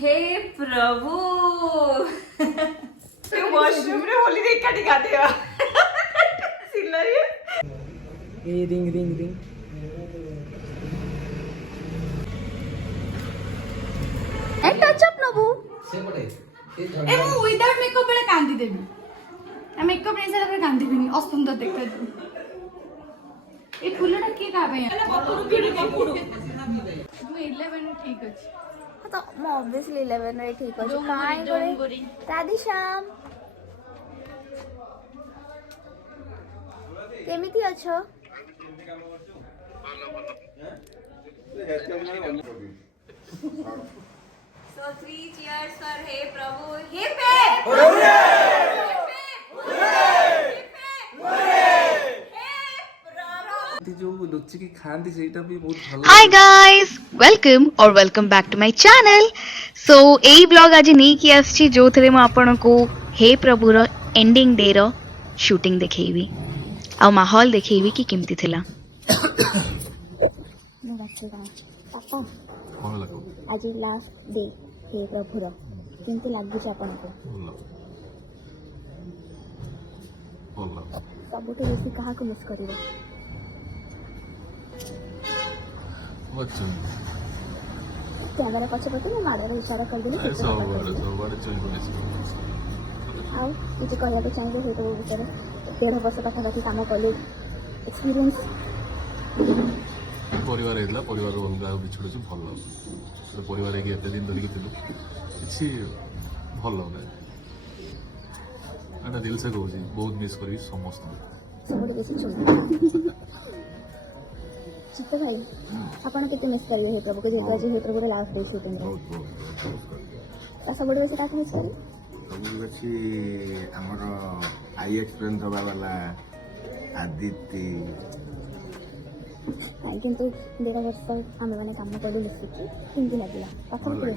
हे प्रभु washroom रे होली रे काटी गादेवा सिलरी ए ring ring ring and touch up नबु से पटे ए मु विदाउट मेकअप बेले कांदी देबी आ मेकअप नै साला पर कांदी बिनी असुंदर देखै ए फुलटा के का भाई एला पपुरु भिडी पपुरु मु 11 ठीक अछि तो मैं ऑब्वियसली 11 रे ठीक अछि काई करे राधेश्याम केमिति अछो So 3 cheers for Hey Prabhu. Hip hip! Hooray! Hip hip! Hooray! Hip hip! Hooray! Hey Prabhu! जो लुच्ची की खांदी सेटा भी बहुत ভালো Hi guys, welcome back to my channel. So এই ব্লগ আজ নেই কি আসছি जोथरे मैं आपनको हे प्रभु रो एंडिंग डे रो शूटिंग देखैबी आ माहौल देखैबी कि केमती थिला पापा ଭଲ ଲାଗो आज लास्ट डे हे प्रभु रो केमति लागु छ आपनको ଭଲ सबुठ बेसी कहा को मिस करिवो अच्छा कैमरा पछे पते मैं माडर इशारा कर देली सब बड़े चल पड़े आउ किछ कहला तो चाहिए हे तो विचार 1.5 वर्ष पाखापाखि काम कले एक्सपीरियंस परिवार हेला परिवार अलगा बिछड़ छ भल तो परिवार के एते दिन धरि केतलु किछि भल लागे एटा दिल से कहूची बहुत मिस करी समस्त सबुठ बेसी सुन चित्त भाई आपण के मिस करिए हे प्रभु के जेते आज हे प्रभु रे लास्ट डे से तुम सबुठ बेसी का मिस करी सबुठ बेसी हमर आई एक्सपीरियंस दबा वाला आदित्य किंतु 1.5 वर्ष आम मैंने काम कलु मिसिकी केमती लागला बहुत भल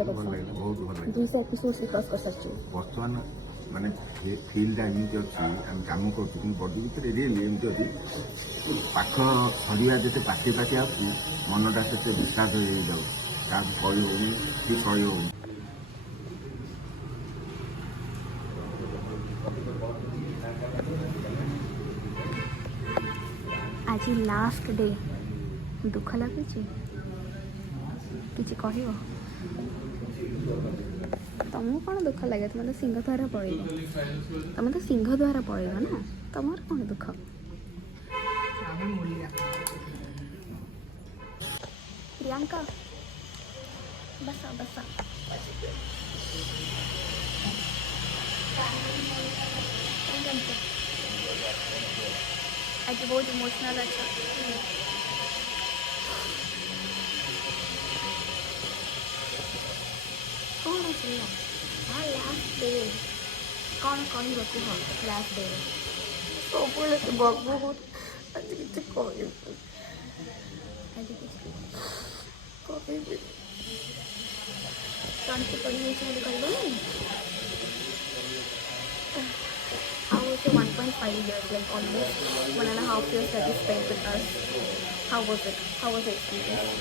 200 एपिसोड क्रॉस कर सकछु बर्तमान माने फील्ड एमती अच्छी आम काम कर बडी भितर रियली एमती अच्छी पाख सरिया जैसे पाखे पाखे आसू मनटा से विश्वास हो जाऊ क्या कही होनी कि कही हो आज लास्ट डे दुख लगुच किसी कह तुमको कौन दुख लगे तुम तो सिंह द्वारा पड़ेगा तुम तो सिंह द्वारा पड़ेगा ना तुम कौन दुख प्रियंका बसा बसा आज बहुत इमोशनल अच्छा कौन है हाँ लास्ट डे कौन कह लास्ट डे सब बहुत आज किसी कौन से पढ़ी कहनी How was your 1.5 years, like almost 1.5 years that you spent with us? How was it? How was the experience?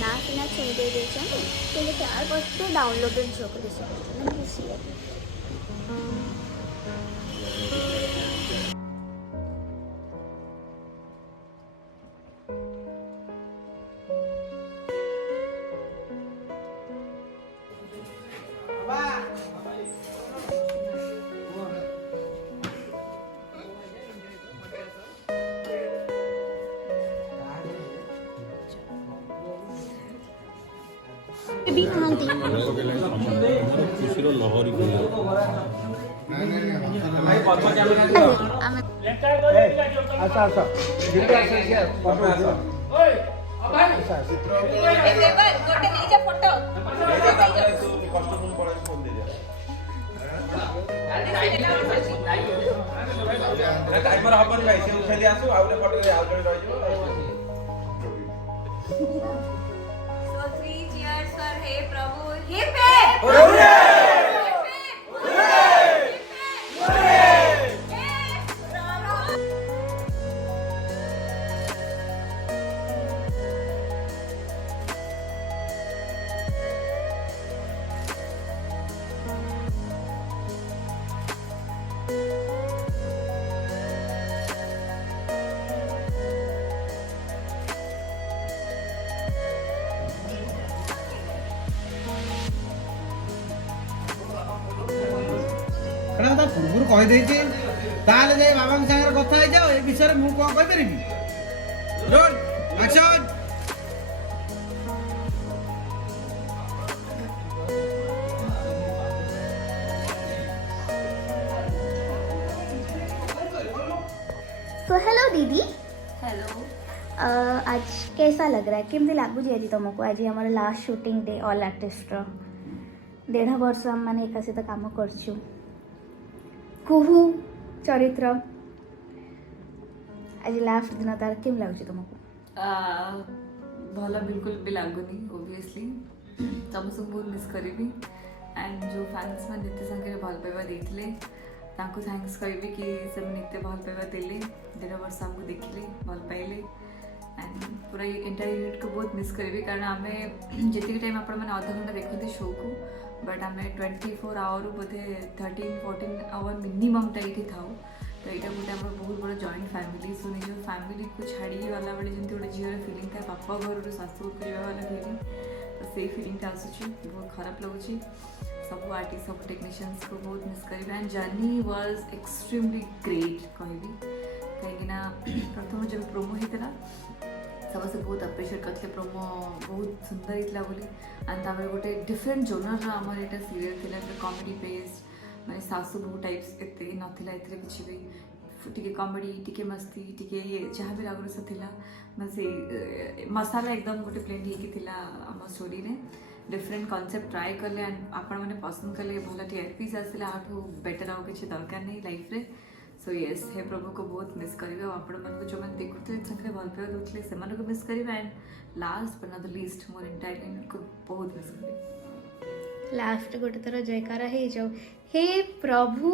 ना सिना छुई दे কিন্তু তার পরে ডাউনলোডেড যোগ দিছে মানে বুঝি भी खाती खुशीर लहरी अच्छा अच्छा ଗୋଟେ ନେଇଯା ଫଟୋ टाइमर हबनी भाई से उठेली आसु आउ ले फटो आउ जण रहिजो So 3 cheers for Hey Prabhu. Hip hip! Hooray! କାରଣ ତା ପୂର୍ବରୁ କହିଦେଇଛି ତାହେଲେ ଯାଇ ବାବାଙ୍କ ସାଙ୍ଗରେ କଥା ହେଇଯାଅ ଏ ବିଷୟରେ ମୁଁ କ'ଣ କହିପାରିବି ରୋଲ୍ ଆକ୍ସନ୍ So hello दीदी Hello. आज कैसा लग रहा है केमती लगुच आज तुमको आज आम last shooting day all artist 1.5 वर्ष आम मैंने एक सहित कम करछु कुहू चरित्र आज लास्ट दिन तार केम लगुच तुमको भल बिल्कुल भी लगुनि ओबियसली समस्त बहुत मिस करी एंड जो फैंस मैंने एत संगे भल पाइबा देते तांको थैंक्स करी कि से एत भल पाइबा देले 1.5 वर्ष हमको देखिले भल पाइले एंड पूरा एंटायर यूनिट को बहुत मिस करी कारण आम जी टाइम आपण मैंने आधा घंटा देखते शो को बट आम 24 आवर बोधे 13-14 आवर मिनिमम ये था तो यहाँ गोटे आम बहुत बड़ा जॉइंट फैमिली सो निज फैमिली को छाड़ी वाला बेले जमी गोटे झीर फिलिंग था बापा घर शाशु करने वाला फिलिंग तो से फिलिंग आसूँ बहुत खराब लगुच सब आर्टिस्ट सब टेक्नीशियंस को बहुत मिस करी and journey was extremely great कहबी कहीं प्रथम जब प्रोमो होता समस्त बहुत अप्रिशिएट करते प्रोमो बहुत सुंदर होता बोली एंड तापर गोटे डिफरेंट जोनर आमर यहाँ सीरियल थी कॉमेडी बेस्ड माने सासू बहु टाइप्स एत नाला ए कि भी टी कॉमेडी टी मस्ती टी जहाँ भी राग रस था से मसाला एकदम गोटे प्लेन होता आम स्टोरी में डिफरेंट कॉन्सेप्ट ट्राए कले एंड आपण मैंने पसंद कले भल टीआरपीस आसला आठू बेटर आउ किसी दरकार नहीं लाइफ रे सो येस हे प्रभु को बहुत मिस करेंगे आपण मन जो मैंने देखुते संगे भल पाइबा दूसरे से मिस करेंगे and last but not the least more entire unit को बहुत मिस करेंगे लास्ट गोटे थर जयकारा हो जाओ हे प्रभु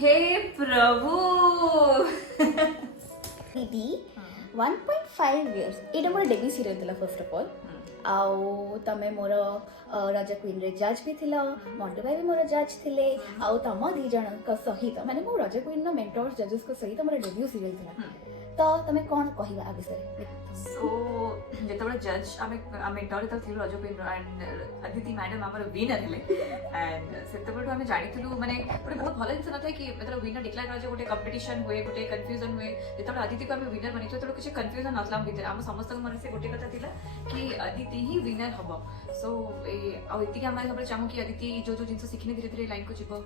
हे प्रभु दीदी 1.5 years ये मोर डेब्यू सीरियल थिला फर्स्ट ऑफ ऑल आउ तमे मोर रज क्वीन रे जज भी थिला मंटू भाई भी मोर जज थिले आउ तम दी जन सहित माने मो रज क्वीन नो मेंटर्स जजेस को सहित मोर डेब्यू सीरियल थिला तो तमे कोन कहिबा आ विषय सो जेतबे जज आम मेंटर तो थी रज क्वीन एंड अदिति मैडम आमर विनर हेले एंड सेतबे आम जानिथिलु माने गोटे बहुत भल जिन नथा कि मतलब विनर डिक्लेयर करा गोटे कंपटीशन हुए गोटे कन्फ्यूजन हुए जेतबे अदिति को आम विनर बनी तो किसी कन्फ्यूजन नथला भीतर आम समस्त मन से गोटे कथा थिला कि अदिति ही विनर हबो सो एति आम सब चाहूँ कि अदिति जो जो जिन शिखनी धीरे धीरे लाइन को जीव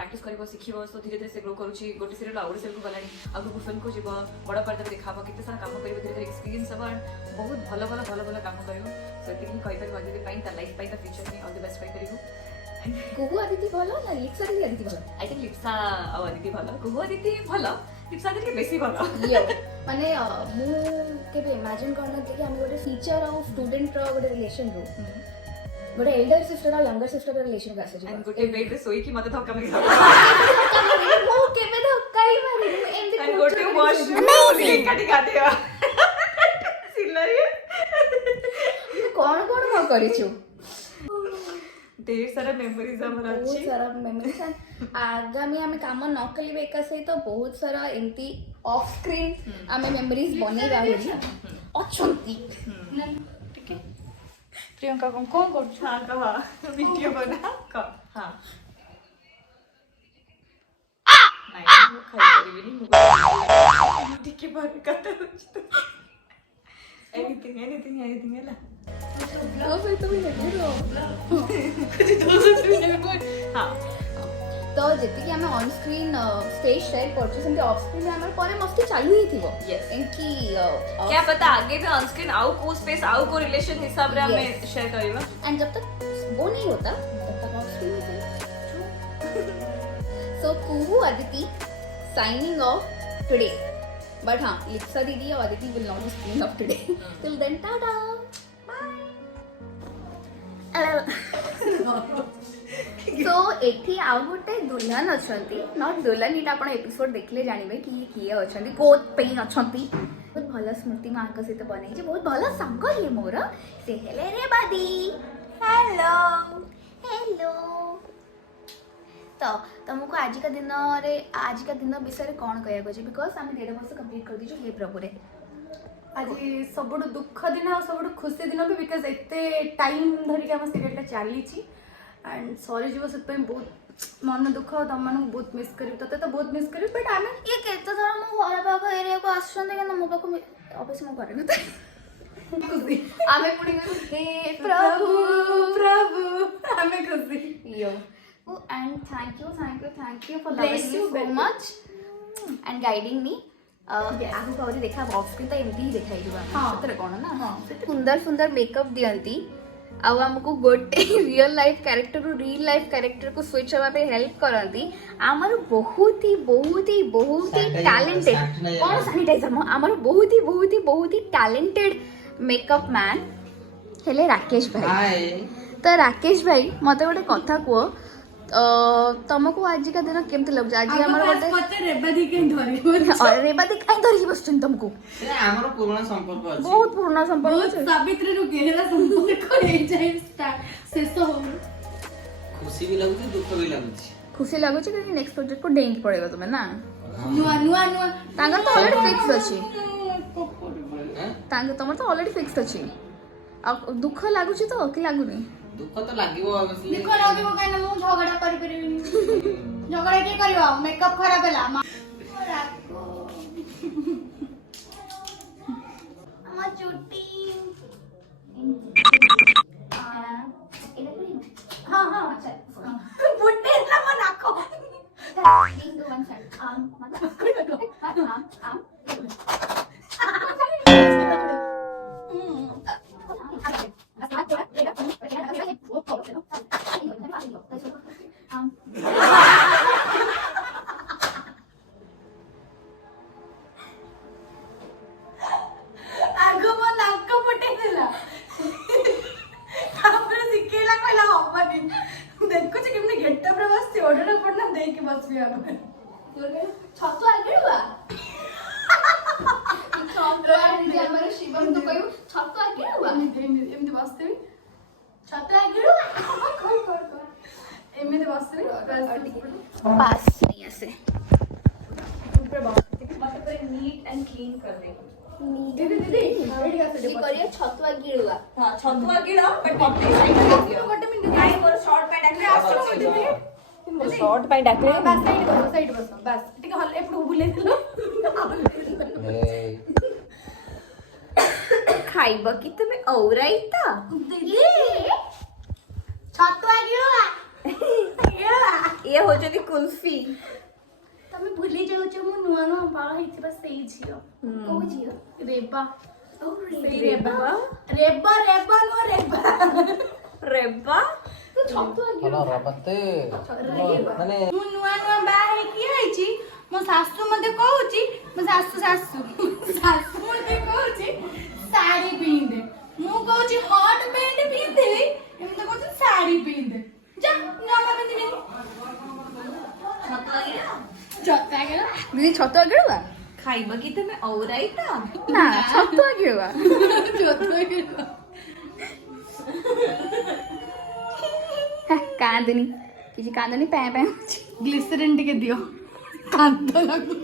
प्रैक्टिस कर शिखब सो धीरे धीरे से ग्रो करुच्ची गोटे सीरियल आउ सीरियल को गलानी आगे फिल्म को जीव बड़ पर्दा देखा केते सारा काम कर धीरे धीरे एक्सपीरियंस हम बहुत भल भल भल भल काम कर सो ये कहीपर अदिति लाइफ फ्यूचर में ऑल द बेस्ट पाई कुहू अदिति भलो ना लिप्सा दीदी अदिति भलो आई थिंक लिप्सा और अदिति भलो कुहू अदिति भलो लिप्सा दीदी बेसी भलो यो माने मु केबे इमेजिन करना कि हम गोटे टीचर और स्टूडेंट रो गोटे रिलेशन रो गोटे एल्डर सिस्टर और यंगर सिस्टर रो रिलेशन का आसे एंड गोटे बेड रे सोई की मते धक्का मारी मो केबे धक्का ही मारी एंड एंड गोटे वॉशरूम काटी काटी सिलरी कौन कौन म करिछु ढेर सारा मेमोरीज हमर बहुत अछि सारा मेमोरीज आगामी आमे काम न कलिबे एका सहित तो बहुत सारा एंती ऑफ स्क्रीन आमे मेमोरीज बने रहली अछंती ठीक है प्रियंका कौन कर हां कहा वीडियो बना का हां नहीं मैं खाई करिबी नहीं ठीक है पर कत एनीथिंग है ब्लॉग पे तो भी लगे रो कुछ 2 मिनट में हां तो जेतिकी आमे ऑन स्क्रीन स्पेस शेयर करछु सेमते ऑफ स्क्रीन हमर परे मस्ती चालू ही थिबो Yes. एंकी क्या पता आगे भी ऑन स्क्रीन आउ को स्पेस आउ को रिलेशन हिसाब रे हमें Yes. शेयर करबा एंड जब तक वो नहीं होता तब तक ऑफ स्क्रीन ही so Kuhu Aditi signing off today but हाँ लिप्सा दीदी और Aditi will not be screen off today till then tata so एठी आउ गोटे दुल्हन अछंती नॉट दुल्हन इटा आपण एपिसोड देखले जानिबे कि किए अछंती कोत पेई अछंती बहुत भल स्मृति मां का सहित बनै जे बहुत भल संग ये मोर से हेले रे बादी हेलो हेलो तो तुमको आज का दिन विषय रे कोन कहया गजे बिकॉज़ हम 1.5 वर्ष कंप्लीट कर दिजो हे प्रभु रे आज सबुठु दुख दिन और सबुठु खुशी दिन भी बिकज एते टाइम धरिक आम सीरियलटा चली एंड सरी जीव से बहुत मन दुख तुम मान बहुत मिस करी ते तो बहुत मिस करी बट आम ये केते थोड़ा मो घर पाख एरिया को आछन के मो पाख ऑफिस में करे न खुशी आमे पुणी हे प्रभु प्रभु आम खुशी यो and thank you for Bless loving me you so very much and guiding me आगु कहरी देखा ऑफ स्क्रीन तो एमती ही देखाई दिबा सतरे कोन ना सुंदर सुंदर मेकअप दियंती आ हमको गोटे रियल लाइफ कैरेक्टर रु रियल लाइफ कैरेक्टर को स्विच होबा पे हेल्प करंती हमर बहुत ही टैलेंटेड कोन सैनिटाइजर हमर बहुत ही टैलेंटेड मेकअप मैन हेले राकेश भाई तो राकेश भाई मते गोटे कथा को तुमको आज का दिन केमती लगछ आज हमर गोटे रेबादी के धरी रेबादी काई धरि बसछन तुमको ଆମର ପୁରୁଣା ସମ୍ପର୍କ ଅଛି बहुत पुराना संपर्क बहुत सावित्री रु गहरा संपर्क हो जाए शेष हो ଖୁସି ବି ଲାଗୁଛି ଦୁଃଖ ବି ଲାଗୁଛି खुशी लागुछ कि नेक्स्ट प्रोजेक्ट को डेंट पड़ेगा तुम्हें ना नुआ नुआ नुआ तांगर तो ऑलरेडी फिक्स अछि तांगर तमर तो ऑलरेडी फिक्स अछि अब दुख लागुछ तो कि लागुनी ଦୁଃଖ ତ ଲାଗିବ obviously देखो लगे वो कहना मु झगड़ा कर परिबिनी झगड़ा के करबा मेकअप खराब होला আমার চুটি हां हां अच्छा बुड्ढे ना मना को आगो मो नाक फुटे देला तापर सिकेला कहला हबनी देखो जे केमने गेटअप रे बसती ऑर्डर पड़ना देई के बसबी आगो छतु आगेड़ुआ छतु आगे हमर शिवम तो कहू छतु आगेड़ुआ एमती बसते छतु आगेड़ुआ कर एमती बसते पास नहीं ऐसे ऊपर बस मत पर नीट एंड क्लीन कर दे दीदी दीदी बढ़िया से ये करिए छतु आगेड़ुआ हां छतुआ गिड़ा बट पट्टी साइड में दियो काई मोर शॉर्ट पैंट आके शॉर्ट पैंट आके बस साइड बस बस ठीक हल एपडू बुले दिलो खाइब कि तुम्हें औराइता छतु आगेड़ुआ ये हो जदी कुल्फी तमे भूली जाउ छ मु नुआ नुआ बाळ हेति बस सेई छियो को जियो रेबा रेबा रेबा रेबा रेबा नो रेबा रेबा तो छतु आगेड़ुआ ମାନେ मु नुआ नुआ बा हे की आइची मो सासु मते कहूची मो सासु मते कहूची साड़ी पिन दे मु कहूची हॉट पैंट पिन दे एम तो कहूची साड़ी पिन दे जा जमा पिन दे छतु आगेड़ा दीदी छतु आगेड़ुआ खाइब कि तमे औराइता ना छतु आगेड़ुआ छतु आगेड़ा कांदनी किसी कांदनी पै पै ग्लिसरीन टिके दियो कांद लागु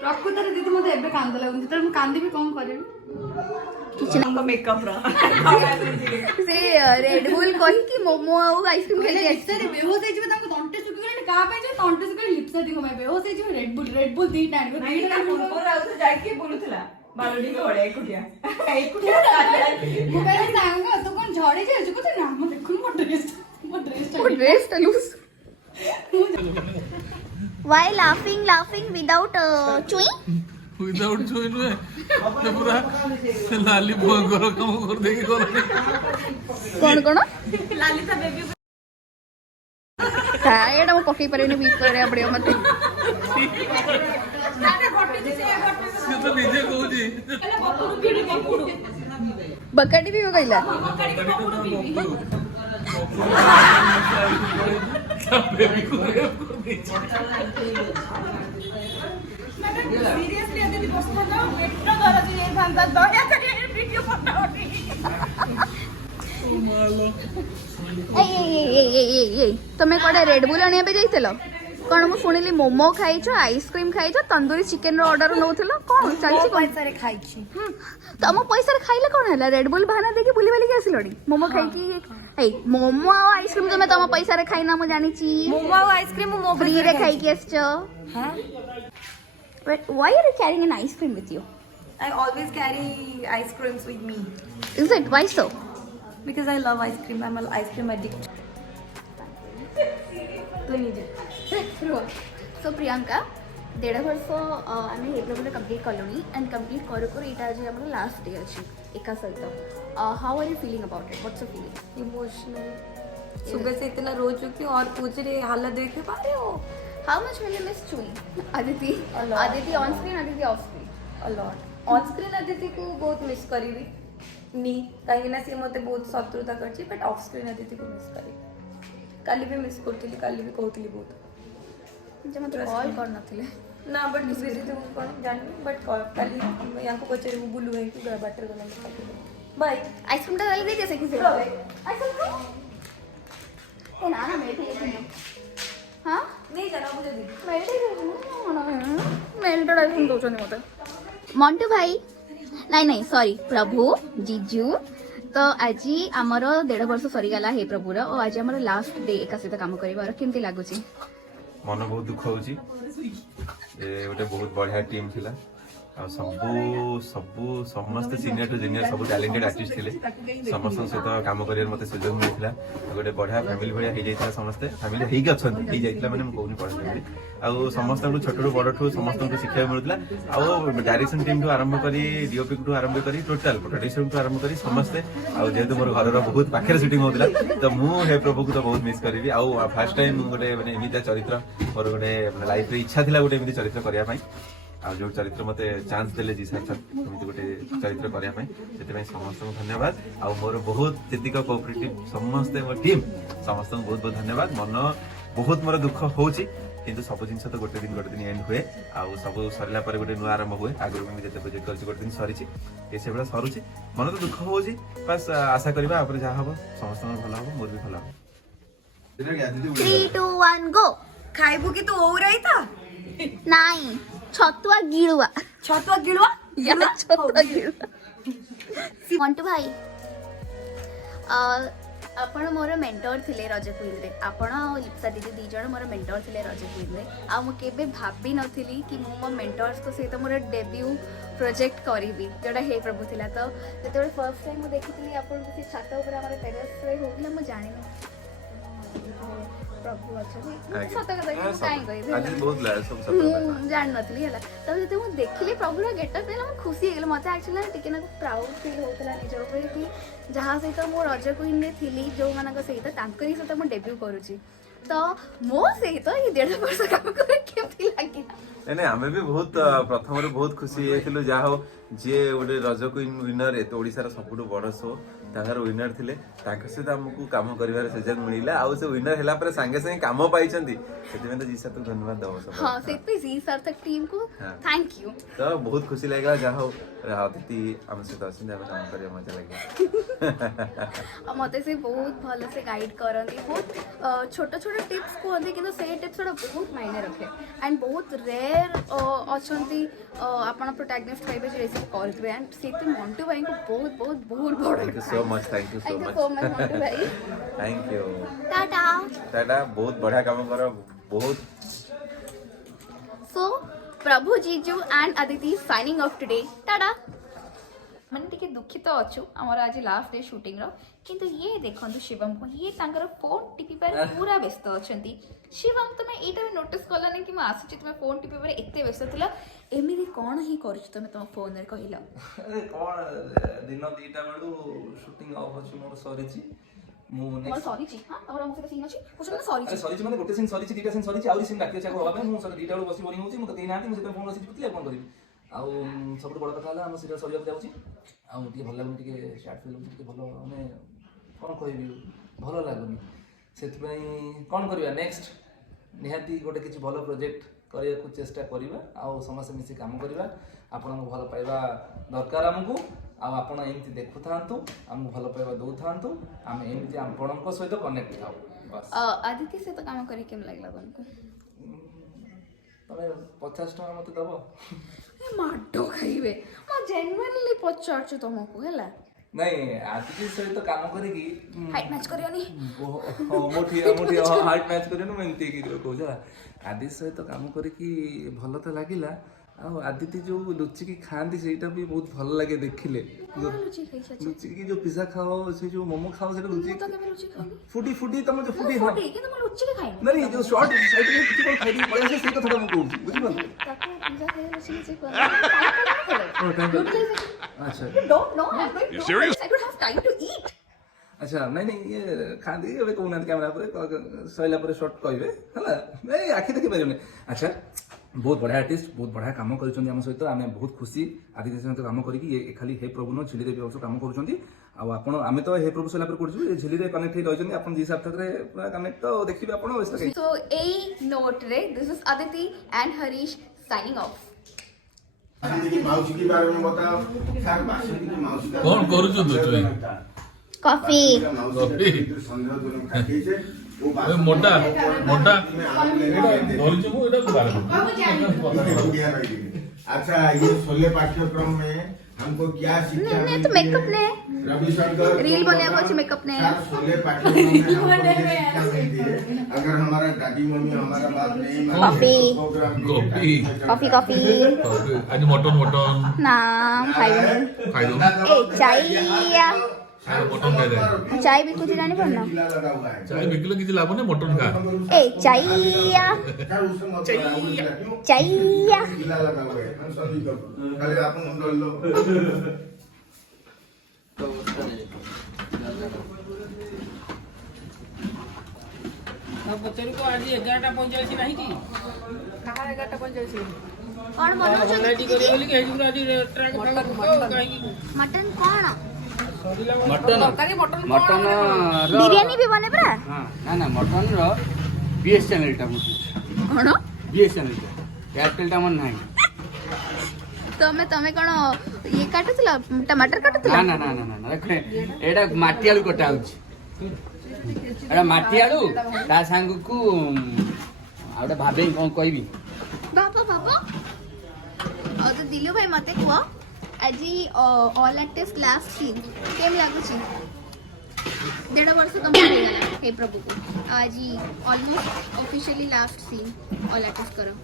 प्रकृତରେ दीदी मते एबे कांद लागु जेतले मु कांदी भी कम करबी किसी ना मेकअप रा से रेड बुल कही कि मोमो आउ आइसक्रीम खेले लिप्सा बेहोश हे जिवे ताको तंटे सुकी गले का पे जे तंटे सुकी लिप्सा दिखो मैं बेहोश हे जिवे रेड बुल दी टाइम को नहीं ना फुलपुर आउ तो जाके बोलुथला बालोडी घोड़े एकुटिया मु कहले सांग तू कोन झड़े जे छु कोते ना मु देखुन मो ड्रेस वो ड्रेस टा loose Why laughing without chewing? Without चुई नुहे पूरा लाली भयंकर काम कर देगी कौन लालिता बेबी ଏଇଟା ମୁଁ ପକେଇ ପାରିବିନି ବିପ୍ କରିବାକୁ ପଡ଼ିବ ମତେ ସେ ତ ନିଜେ କହୁଛି ବକାଟି ବି କହିଲା सीरियसली अदिति बसता ना मेट्रो घर जे थांता दया करी वीडियो फटाफट ତମେ କୁଆଡ଼େ ରେଡ୍ ବୁଲ୍ ଆଣିବା ପାଇଁ ଯାଇଥିଲ କ'ଣ ମୁଁ ଶୁଣିଲି ମୋମୋ ଖାଇଛ ଆଇସ୍କ୍ରିମ୍ ଖାଇଛ ତନ୍ଦୁରୀ ଚିକେନ୍ର ଅର୍ଡର ନେଉଥିଲ କ'ଣ ଚାଲିଛି पैसा रे खाइछि ତମ ପଇସାରେ ଖାଇଲେ କ'ଣ ହେଲା ରେଡ୍ ବୁଲ୍ ବାହାନା ଦେଇକି ବୁଲି ବାଲିକି ଆସିଲଣି ମୋମୋ ଖାଇକି ଏଇ ମୋମୋ ଆଉ ଆଇସ୍କ୍ରିମ୍ ତମେ ତମ ପଇସାରେ ଖାଇନା ମୁଁ ଜାଣିଛି मोमो और आइसक्रीम मो ଫ୍ରିରେ ଖାଇକି ଆସିଛ हां why are you carrying an ice cream with you? I always carry ice creams with me Is it? Why so? because I love ice cream. I'm an ice cream addict. तू निजे So Priyanka, 1.5 वर्ष आमे ये programme complete कलुनी and complete करू करू एटा जे हमर last day अछि एका सहित how are you feeling about it what's your feeling emotional सुबह से इतना रो चुकी हूँ और पूछ रही हालत देख पा रहे हो how much will you miss चुई Aditi on screen Aditi off screen a lot on screen Aditi को बहुत मिस करी नी कहीं ना सी मते बहुत शत्रुता करछि बट ऑफ स्क्रीन अदिति को मिस करी काली भी मिस करथिली काली भी कहथिली बहुत जे मते कॉल कर नथिले ना बट बिजी थे वो कोन जानि बट काली यांको पचरे वो बुलु है कि बैटर गला बाय आइसक्रीम टा डाल देते से किसी आइसक्रीम खाओ ए ना ना मेरे लिए हां नहीं जाना मुझे दी मेल्टेड आइसक्रीम दौरान मत मंटू भाई नहीं सॉरी प्रभु जीजू तो आज आमर 1.5 वर्ष सरीगला हे प्रभुर और आज आमर लास्ट डे एक सहित काम कर केमती लगुच मन बहुत दुख होची गोटे बहुत बढ़िया टीम थिला आ समस्त सीनियर टू जूनियर सब टैलेंटेड आर्टिस्ट थे समस्त सहित काम कर मत सुजोग मिलता गोटे बढ़िया फैमिली भाया हो जाता समस्ते फैमिली होगी अच्छा मैंने कहूनी पढ़े आ समस्त छोट बड़ ठू समस्त शिक्षा मिलूला आउ डायरेक्शन टीम ठू आरंभ कर डीओपी ठू आरंभ कर टोटाल प्रोडक्शन ठू आरंभ कर समस्ते जेहेतु मोर घर बहुत पाखे सुटिंग होता तो मुझे प्रभु को तो बहुत मिस करी आउ फास्ट टाइम गोटे एमती चरित्र मोर गोटे लाइफ इच्छा था गोटे एमती चरित्र करने जो चरित्र मत चांस देले जी सर एमती गोटे चरित्र करने से समस्त धन्यवाद आ मोर बहुत जेतिक कोऑपरेटिव समस्ते मोर टीम समस्त बहुत बहुत धन्यवाद मन बहुत मोर दुख होची किंतु सब जिनस तो गोटे दिन एंड हुए आ सब सरला पर गोटे नुआ आरंभ हुए आगु भी जिते प्रोजेक्ट कर गोटे दिन सरी से भाई सरुची मन तो दुख होची बस आशा करबा आपरे जा हबो समस्त भल हबो मोर भी भल हबो 3 2 1 गो खाइबू कि तू हो रही था नहीं छतुआ गिळुआ छतुआ गिळुआ छतुआ गिळुआ मंटू भाई आपण मोर मेंटर थिले रज क्वीन रे आपण लिप्सा दीदी दी जण मोर मेंटर थिले रज क्वीन रे आ मु केबे भाबी नथिली कि मु मो मेंटर्स को सहित मोर डेब्यू प्रोजेक्ट करिबी जोडा हे प्रभु थिला तो जेतोळे फर्स्ट टाइम मु देखितली आपण से छात ऊपर हमर टेरेस रे होगला मु जानि प्रभु अच्छा सत कथा कि काई कहि आज बहुत लाल सब सब जान नथली हला तब जते मु देखली प्रभुर गेटअप देला मु खुशी हेगल मते एक्चुअली टिके ना प्राउड फील होतला निजर ऊपर कि जहाँ सहित मो रज क्वीन रे थिली जो मानक सहित तांकरी सहित मु डेब्यू करूची तो मो सहित ये 1.5 वर्ष काम करे केमती लागी नहीं आमे भी बहुत प्रथम बहुत खुशी हेतिलु जा हो जे गोटे रज क्वीन विनर एत ओडिसा सबुठ बड़ शो तांकर विनर थिले तांकर सहित हमकु काम करिवार सुजोग मिलिला आ से विनर हैला पर संगे संगे काम पाइछंती सेति तो जी सर तो धन्यवाद दो सब हां सेति पे जी सर तक टीम को थैंक यू तो बहुत खुशी लागला जा हो अदिति हम से तो हम काम करे मजा लागे मते से बहुत भलो से गाइड करंदी बहुत छोट छोट टिप्स कहंदी किंतु से टिप्स बहुत मायने रखे एंड बहुत रेयर अछंती आपण प्रोटैगनिस्ट पाइबे जे रेसिपी करबे एंड सेति मंटू भाई को बहुत बहुत बहुत बड़ thank you so much Mantu भाई थैंक यू टाटा टाटा बहुत बढ़िया काम करो बहुत सो प्रभु जीजू and Aditi signing off today Tata माने टिके दुखित अच्छु आमर आज लास्ट डे शूटिंग रो किंतु ये देखंतु शिवम को ये तांकर फोन टिपी पर पूरा व्यस्त अछंती शिवम तुमे एटा भी नोटिस करलानी कि म आसी तुमे फोन टिपी पर एते व्यस्त थिला एमिदी कोन ही करछ तुमे तुम फोन रे कहिला अरे कोन दिन 2टा बेलू शूटिंग ऑफ अछि मोर सॉरी छी मु मोर सॉरी छी हां तोरा मुके सीन अछि कुछ ना सॉरी छी सॉरी छी माने गोटे सीन सॉरी छी 2टा सीन सॉरी छी आउरी सीन बाकी अछि को होबा मु सॉरी 2टा बेलू बसी बोरिंग होची मु तो देई नांती मु से फोन बसी टिपतिले कोन करिवि आउ सबटु बड़ कथा हला हम सीरियल सॉरी जाउची आउ टिके भल लागुनी टिके शॉर्ट फिल्म टिके भल माने कोन कहबि भल लागुनी सेति पई कोन करिवा नेक्स्ट निहाती गोटे किछि भल प्रोजेक्ट करिया को चेष्टा करिवा आउ समस्त मिसी काम करिवा आपन भल पाइबा दरकार हमकु आ आपण एमती देखु थांतु हम भल पाइबा दउ थांतु हम एमती आपन को सहित कनेक्ट थाउ बस आदित्य से तो काम करे केम लागला तुमको तमे 50 टका मते दबो माडो खाइबे म जेन्युइनली पचारछु तुमको हैला नहीं आदित्य सहित काम करे की हाइट मैच करियोनी मोठी हाइट मैच करे न मेंती की कहू आदित्य सहित काम करे की भल तो लागिला आ आदित्य जो लुचि की खांती सेटा भी बहुत भल लागे देखिले लुचि की जो पिज्जा खाओ से जो मोमो खाओ से लुचि फुटी फुटी तम जो फुटी हां किंतु म लुचि के खाइ नहीं जो शॉर्ट साइड में किछि कोन खाइ पड़े से कथा हम कहू बुझि पाल ताको पिज्जा खाइ लुचि से को अच्छा don't know I don't have time to eat अच्छा नहीं नहीं ये खांदी एबे कोना कैमरा पर सैला पर शॉट कहबे हला ए आखि देखि परिबने अच्छा बहुत बढ़िया आर्टिस्ट बहुत बढ़िया काम करिसंती हम सहित आमे बहुत खुशी आदित्य सहित काम करिकी ये खाली हे प्रभु न झिली रे भी also काम करूसंती आ आपण आमे तो हे प्रभु सला पर करछु ए झिली रे कनेक्ट हे रहिसंती आपण जी सार्थक रे पूरा कनेक्ट तो देखिबे आपण ओइसा के सो ए नोट रे this is Aditi and Harish signing off Aditi की माउसी के बारे में बताओ सर बासुदी की माउसी का कौन करूछु तू कॉफी संध्या दोनों खाती छे ए मोटा धरिछु मु एटा बारे अच्छा ये 16 पाठ्यक्रम में हमको क्या शिक्षा नहीं तो मेकअप ने रविशंकर रील बने कुछ मेकअप ने 16 पाठ्यक्रम में हमको ये शिक्षा मिलती है अगर हमारा दादी मम्मी हमारा बात नहीं कॉफी कॉफी कॉफी आज मटन ना खाई खाइदो ए चाय मटन खाइ दे चाय भी कुछ जानी पड़ना चाय बिकलो किछि लाभ नै मटन खा ए चाय चाय गीला लगा हुआ है हम सभी को खाली आप डोल लो बच्चों को आज 11:45 नहीं की कहाँ 11:45 कौन बनाउछ बनाइटी करी बोली के हेजु आज ट्रक फाग काई मटन कौन मटन बिरयानी भी बने परा हां ना मटन रो बीएस चैनल टा मुझे कौन बीएस चैनल टा एयरटेल टा मन नाही तमे कौन ये काटुला टमाटर काटुला ना देखे एटा माटी आलू कटा होची एटा माटी आलू ता संग को आउडा भाबे कोन कहबी बाबा और तो दिलो भाई मते को आज ऑल एक्टिव लास्ट सीन केम लागुची 1.5 वर्ष कंप्लीट हो गला हे प्रभु को आज almost officially last seen all active करो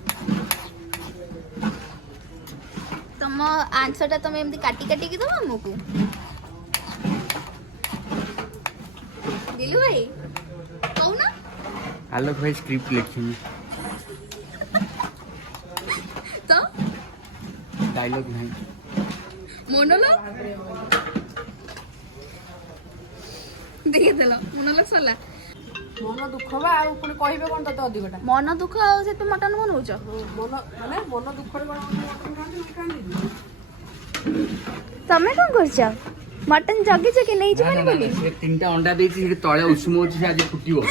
तम आंसर ता तमे एमदी काटी के दो हमको दिलु भाई कहू ना आलोक भाई स्क्रिप्ट लिखी तो डायलॉग नहीं मोनोलॉग देखि देला मोनोलॉग सरला मन दुख बा आ पुणी कहबे कोन तते अधिकटा मन दुख आ से पे मटन बनौछ मन माने मन दुख रे कोन खांदी तमे कोन करछ मटन जगी जगी नै जमानी बोली से तीनटा अंडा देछि से तळे उष्म होछि से आज फुटिबो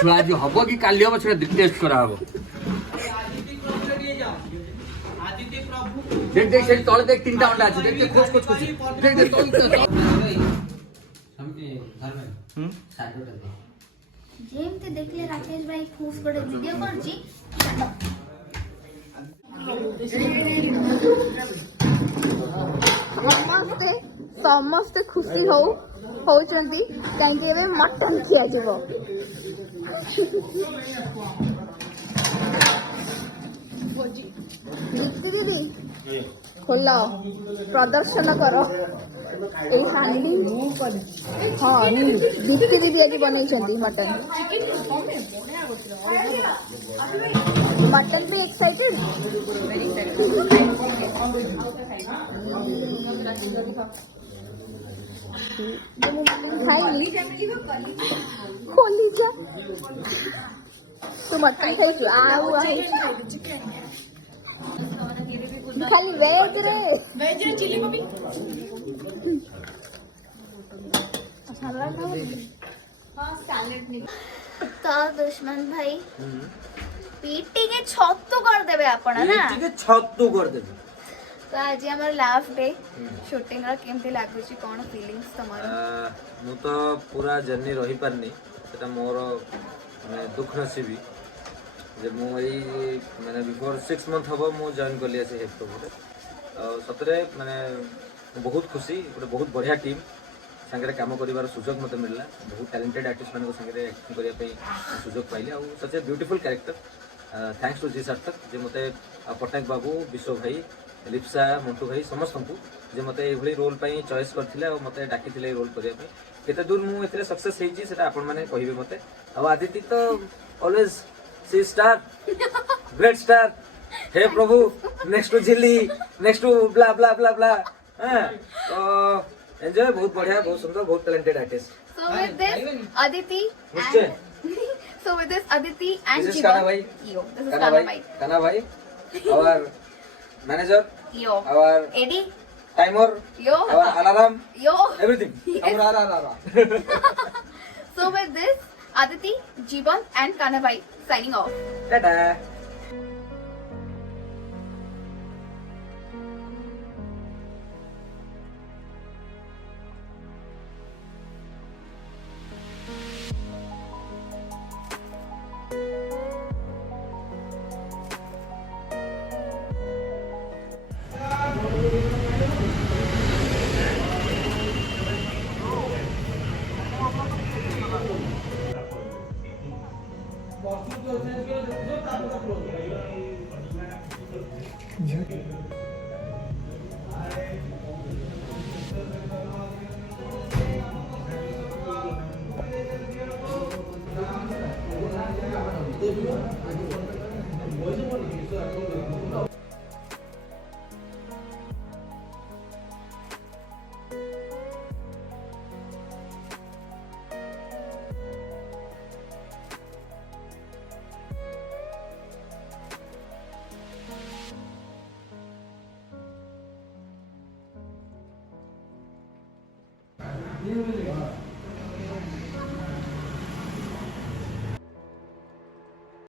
छुआ आज हबो कि काली हबो से टेस्ट करा हबो देख से तळे देख तीनटा अंडा अछि देख खोज देख तळे जेमते देखले राकेश भाई खूब बड़े वीडियो करछि समस्ते खुशी होचंती काहे के मटन खिया जीवो दीदी खोल प्रदर्शन करो এই ହାଣ୍ଡି ହଁ ଦୀପ୍ତି ଦିଦି ଆଜି ବନେଇଛନ୍ତି ମଟନ ମଟନ ବି ଏକ୍ସାଇଟେଡ ଖାଇଲି କଲିଜା ତୁ ମଟନ ଖାଇଛୁ ଆଉ ଖାଲି ଭେଜରେ ଚିଲି କୋବି ତ ଦୁश्मन ଭାଇ ପିଟିକେ ଛତୁ କରିଦେବେ ଆପଣ ନା ଟିକେ ଛତୁ କରିଦେବି ତ ଆଜି ଆମର ଲାଷ୍ଟ ଡେ ଶୁଟିଂ ର କେମିତି ଲାଗୁଛି କଣ ଫିଲିଂସ୍ ତମର ମୁଁ ତ ପୁରା ଜର୍ଣ୍ଣି ରହିପାରିନି ସେଟା ମୋର ମାନେ ଦୁଃଖ ନସିବି ଯେ ମୁଁ ଏଇ ମାନେ ବିଫୋର 6 ମନ୍ଥ ହବ ମୁଁ ଜଏନ୍ କଲି ଆସି ହେଲ୍ପ ପ୍ରୋବରେ ଆଉ ସତରେ ମାନେ ବହୁତ ଖୁସି ଗୋଟେ ବହୁତ ବଢ଼ିଆ ଟିମ୍ ସାଙ୍ଗରେ କାମ କରିବାର ସୁଯୋଗ ମୋତେ ମିଳିଲା ବହୁତ ଟ୍ୟାଲେଣ୍ଟେଡ୍ ଆର୍ଟିଷ୍ଟ ମାନଙ୍କ ସାଙ୍ଗରେ ଆକ୍ଟିଂ କରିବା ପାଇଁ ସୁଯୋଗ ପାଇଲି ଆଉ such a beautiful character thanks to Zee Sarthak जे मते पट्टनायक बाबू विश्व भाई लिप्सा मंटू भाई समस्त जे मते एभली रोल पाई चॉइस करथिले और मते डाकिथिले रोल करिया पे केते दूर मु एथरे सक्सेस हेजी सेटा आपण माने कहिबे मते आ आदिति तो always see star great star हे प्रभु नेक्स्ट टू झिल्ली next to bla bla bla bla हां तो एंजॉय बहुत बढ़िया बहुत सुंदर बहुत talented artist so with this Aditi So with this Aditi and this is Jivan. Kana bhai. Yo, this is Kana bhai. Kana bhai. Our manager. Yo. Our Eddie. timer. Yo. Our alarm. Yo. Everything. Yes. So with this Aditi, Jivan and Kana bhai signing off. Ta-da. बस